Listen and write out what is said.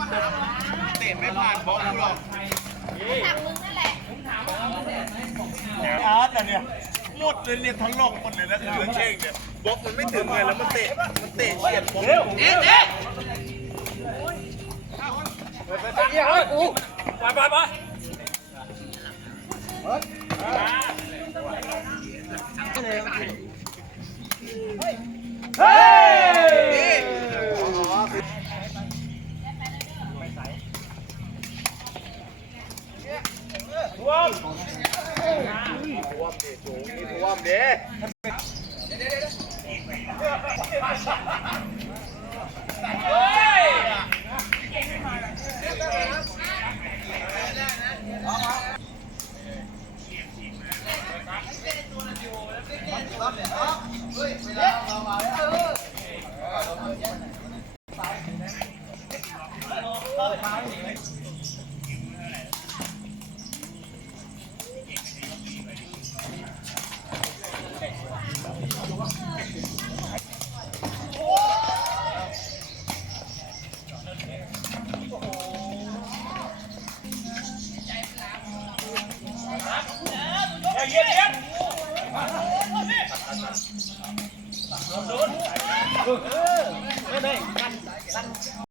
มาหาเตะไม่ผ่านบล็อกกูหรอกถามมึงนั่นแหละอาร์ตอะเนี่ยหมดเลยเนี่ยทั้งโลกหมดเลยนะคือเช่งเนี่ยบล็อกมันไม่ถึงไงแล้วมันเตะมันเตะเฉียดบล็อกเจ๊เจ๊ไปไปไปว่ามเดจูนี่กูว่ามเดเย็ นเย็น